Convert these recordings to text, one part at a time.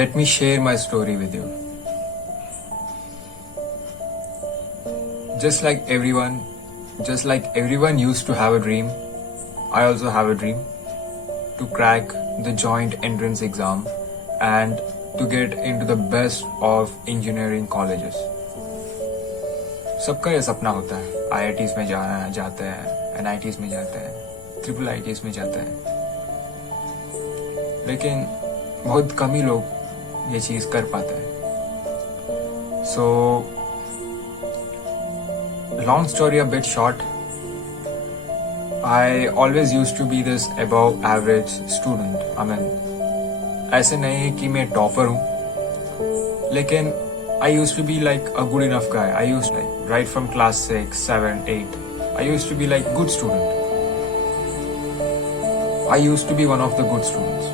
Let me share my story with you. Just like everyone, used to have a dream, I also have a dream to crack the joint entrance exam and to get into the best of engineering colleges. सबका ये सपना होता है, IITs में जाते हैं, NITs में जाते हैं, ट्रिपल IITs में जाते हैं, लेकिन बहुत कम ही लोग ये चीज़ कर पाते हैं. So long story a bit short, I always used to be this above average student. I mean, ऐसे नहीं है कि मैं टॉपर हूँ, लेकिन I used to be like a good enough guy. I used to, like, right from class 6, 7, 8, I used to be like good student. I used to be one of the good students.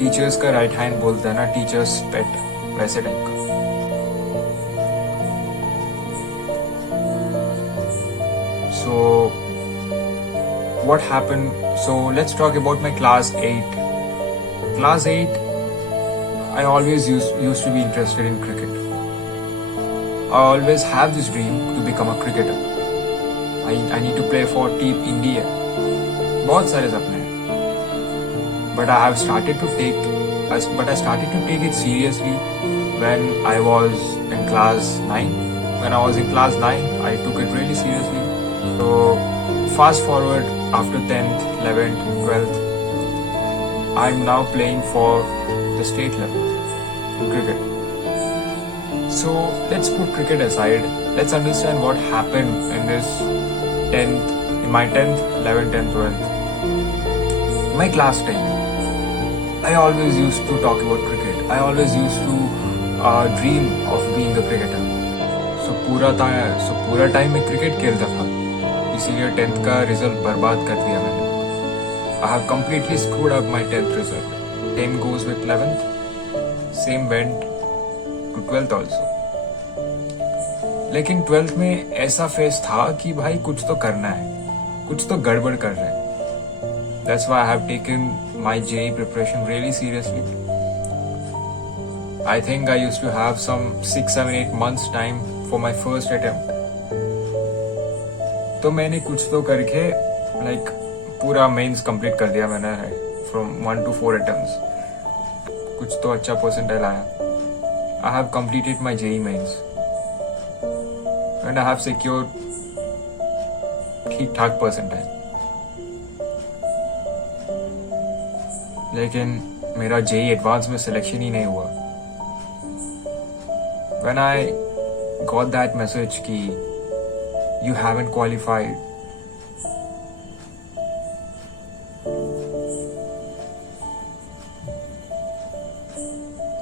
Teachers का right hand बोलते हैं ना, teachers pet, वैसे type का. So what happened? So let's talk about my class 8. Class 8, I always used to be interested in cricket. I always have this dream to become a cricketer. I need to play for Team India. बहुत सारे सपने हैं. But I started to take it seriously when I was in class 9. When I was in class 9, I took it really seriously. So fast forward after 10th, 11th, 12th, I'm now playing for the state level in cricket. So let's put cricket aside. Let's understand what happened in my 10th, 11th and 12th. My class 10, I always used to talk about cricket. I always used to dream of being a cricketer. So पूरा time मैं cricket खेलता था, इसीलिए 10th का result बर्बाद कर दिया मैंने. I have completely screwed up my 10th result. Same goes with 11th. Same went to 12th also. लेकिन 12th में ऐसा फेस था कि भाई कुछ तो करना है, कुछ तो गड़बड़ कर रहे हैं. That's why I have taken my JEE preparation really seriously. I think I used to have some 6, 7, 8 months time for my first attempt. तो मैंने कुछ तो करके like पूरा मेंस कंप्लीट कर दिया मैंने फ्रॉम 1 to 4 attempts. कुछ तो अच्छा परसेंटाइल आया. I have completed my JEE mains and I have secured ठीक ठाक परसेंटाइल. लेकिन मेरा JEE एडवांस में सिलेक्शन ही नहीं हुआ. When I got that message कि you haven't qualified,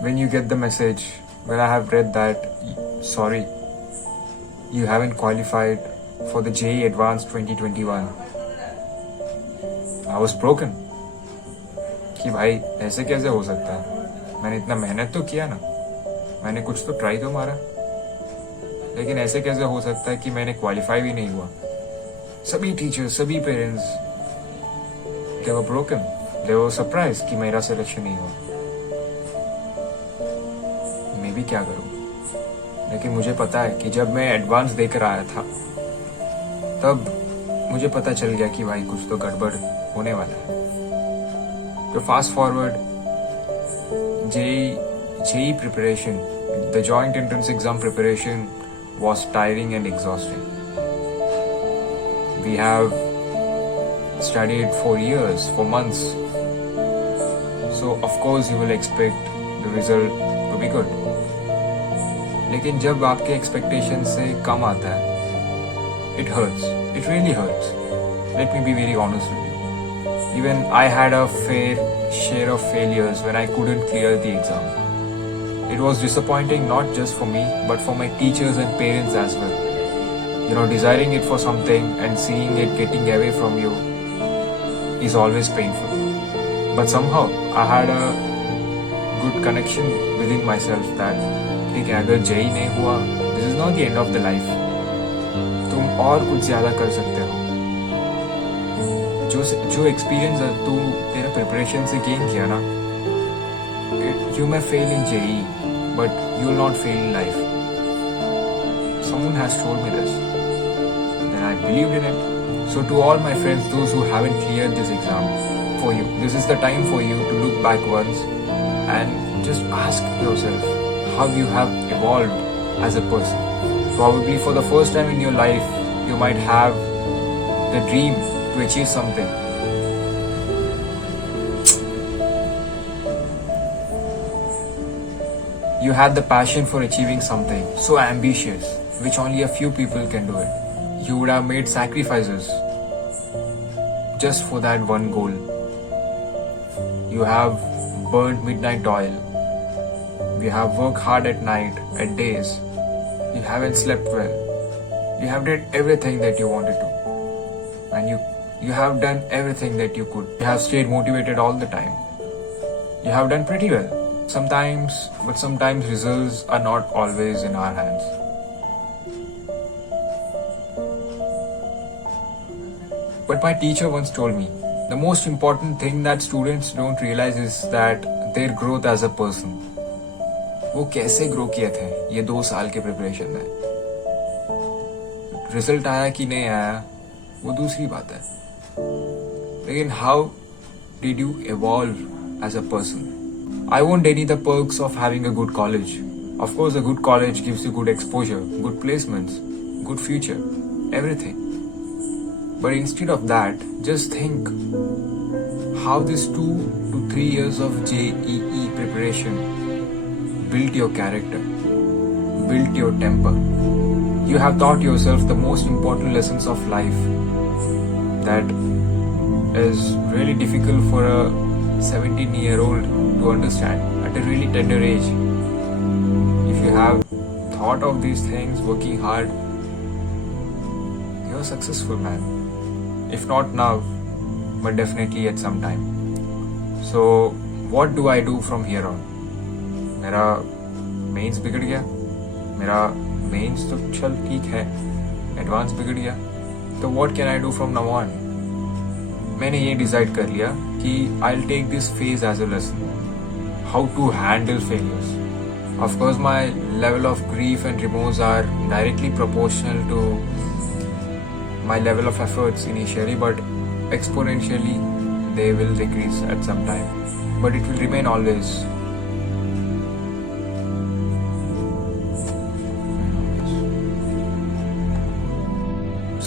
when you get the message, when I have read that, sorry, you haven't qualified for the JEE Advanced 2021, I was broken. कि भाई ऐसे कैसे हो सकता है? मैंने इतना मेहनत तो किया ना, मैंने कुछ तो ट्राई तो मारा, लेकिन ऐसे कैसे हो सकता है कि मैंने क्वालिफाई भी नहीं हुआ? सभी टीचर्स, सभी parents, they were broken. They were surprised कि मेरा सिलेक्शन नहीं हुआ. मैं भी क्या करूं? लेकिन मुझे पता है कि जब मैं एडवांस देकर आया था, तब मुझे पता चल गया कि भाई कुछ तो गड़बड़ होने वाला है. तो fast forward, JEE preparation, the joint entrance exam preparation was tiring and exhausting. We have studied for years, for months. So of course you will expect the result to be good. लेकिन जब आपके expectation से कम आता है, it hurts. It really hurts. Let me be very honest with you. Even I had a fair share of failures when I couldn't clear the exam. It was disappointing not just for me, but for my teachers and parents as well. You know, desiring it for something and seeing it getting away from you is always painful. But somehow I had a good connection within myself that ठीक है, अगर JEE नहीं हुआ, this is not the end of the life. तुम और कुछ ज़्यादा कर सकते हो. जो एक्सपीरियंस तू तेरे प्रिपरेशन से गेन किया ना, you may fail in JEE, but you will not fail in life. Someone has told me this, and I believed in it. So to all my friends, those who haven't cleared this exam, for you, this is the time for you to look back once and just ask yourself how you have evolved as a person. Probably for the first time in your life, you might have the dream to achieve something. You had the passion for achieving something so ambitious, which only a few people can do it. You would have made sacrifices just for that one goal. You have burned midnight toil. You have worked hard at night, at days. You haven't slept well. You have done everything that you wanted to. And you have done everything that you could. You have stayed motivated all the time. You have done pretty well. Sometimes results are not always in our hands. But my teacher once told me, the most important thing that students don't realize is that their growth as a person. वो कैसे grow किए थे ये 2 साल के preparation में. Result आया कि नहीं आया वो दूसरी बात है, लेकिन how did you evolve as a person? I won't deny the perks of having a good college. Of course, a good college gives you good exposure, good placements, good future, everything. But instead of that, just think how this 2 to 3 years of JEE preparation built your character, built your temper. You have taught yourself the most important lessons of life that is really difficult for a 17-year-old to understand at a really tender age. If you have thought of these things, working hard, you're a successful man. If not now, but definitely at some time. So what do I do from here on? मेरा mains बिगड़ गया, मेरा mains तो चल ठीक है, advance बिगड़ गया, तो what can I do from now on? मैंने ये डिसाइड कर लिया कि I'll take this phase as a lesson. How to handle failures. Of course, my level of grief and remorse are directly proportional to my level of efforts initially, but exponentially they will decrease at some time. But it will remain always.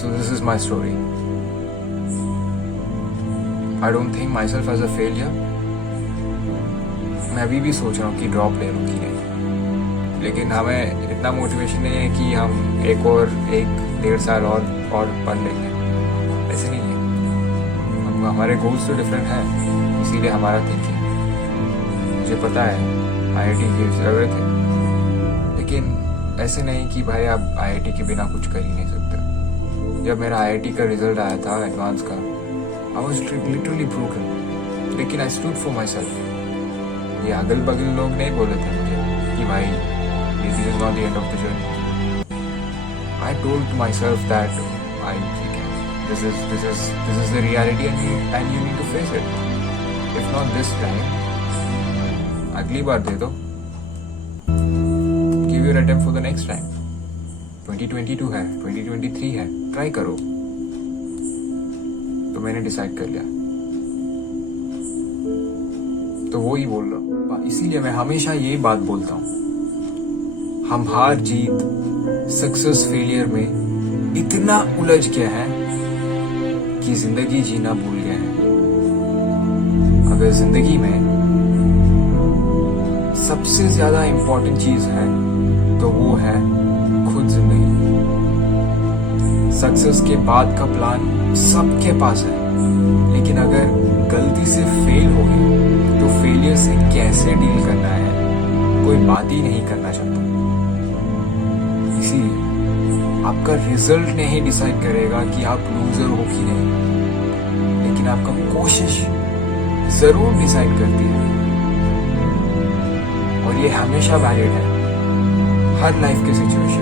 So this is my story. I don't think myself as a failure. मैं अभी भी सोच रहा हूँ कि drop ले लूँ कि नहीं, लेकिन हमें इतना मोटिवेशन नहीं है कि हम 1.5 साल और पढ़ लेंगे. ऐसे नहीं है. हमारे गोल्स तो डिफरेंट हैं, इसीलिए हमारा थिंकिंग. मुझे पता है IIT गिव्स एवरीथिंग, लेकिन ऐसे नहीं कि भाई आप IIT के बिना कुछ कर ही नहीं सकते. जब मेरा IIT का रिजल्ट आया था एडवांस का, I was literally broken, लेकिन I stood for myself. ये अगल बगल लोग नहीं बोले थे मुझे कि भाई this is not the end of the journey. I told myself that this is the reality and you need to face it. If not this time, अगली बार दे दो. Give your attempt for the next time. 2022 है, 2023 है, try करो. तो मैंने decide कर लिया, तो वो ही बोल रहा हूँ. इसीलिए मैं हमेशा यही बात बोलता हूँ, हम हार जीत सक्सेस फेलियर में इतना उलझ गए हैं कि जिंदगी जीना भूल गए हैं. अगर जिंदगी में सबसे ज्यादा इंपॉर्टेंट चीज है तो वो है खुद जिंदगी. सक्सेस के बाद का प्लान सबके पास है, लेकिन अगर गलती से फेल हो गए तो फेलियर से कैसे डील करना है कोई बात ही नहीं करना चाहता. इसीलिए आपका रिजल्ट नहीं डिसाइड करेगा कि आप लूजर हो कि नहीं, लेकिन आपका कोशिश जरूर डिसाइड करती है. और ये हमेशा वैलिड है हर लाइफ के सिचुएशन